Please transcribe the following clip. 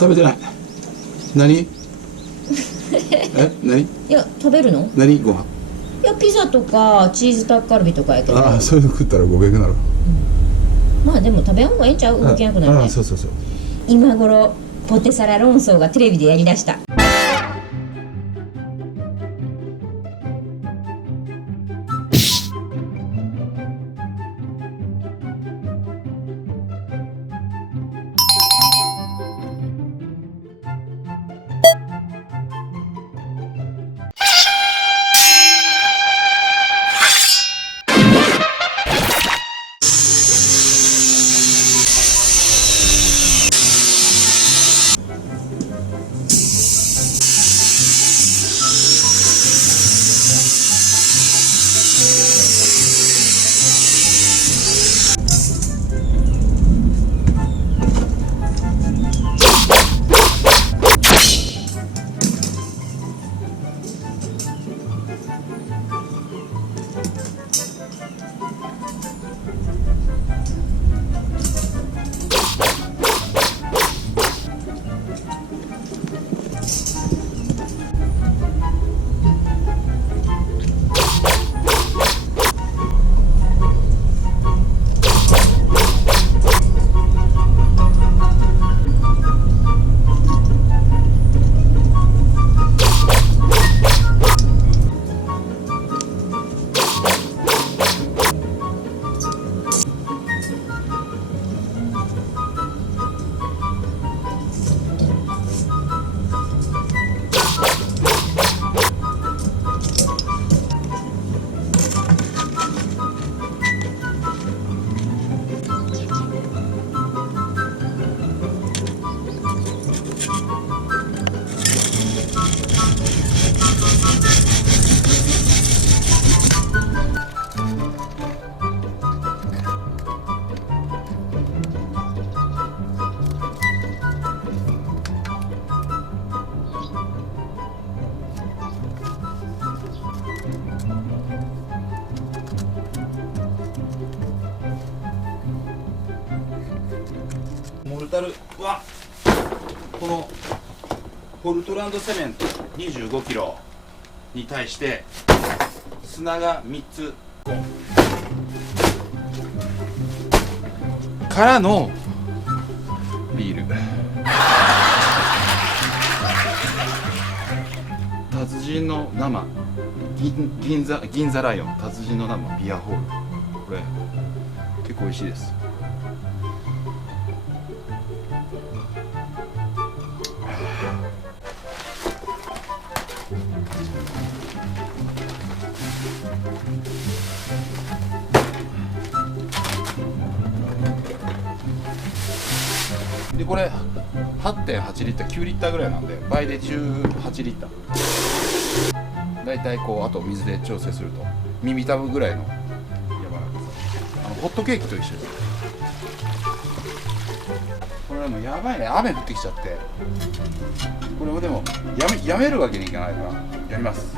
食べてない。何何？いや食べるの？何ご飯？いやピザとかチーズタッカルビとかやけど。ああ、そういうの食ったらごべくなる。まあでも食べん方がええんちゃう？動きなくなるね。ああ、そうそうそう。今頃ポテサラ論争がテレビでやりだした。モルタルはこのポルトランドセメント25キロに対して砂が3つからのビール。達人の生銀座ライオン達人の生ビアホール、これ結構美味しいです。でこれ 8.8 リッター9リッターぐらいなんで倍で18リッター。だいたいこうあと水で調整すると耳たぶぐらいの柔らかさ。ホットケーキと一緒です。これもやばいね、雨降ってきちゃって、これもでもやめるわけにいかないからやります。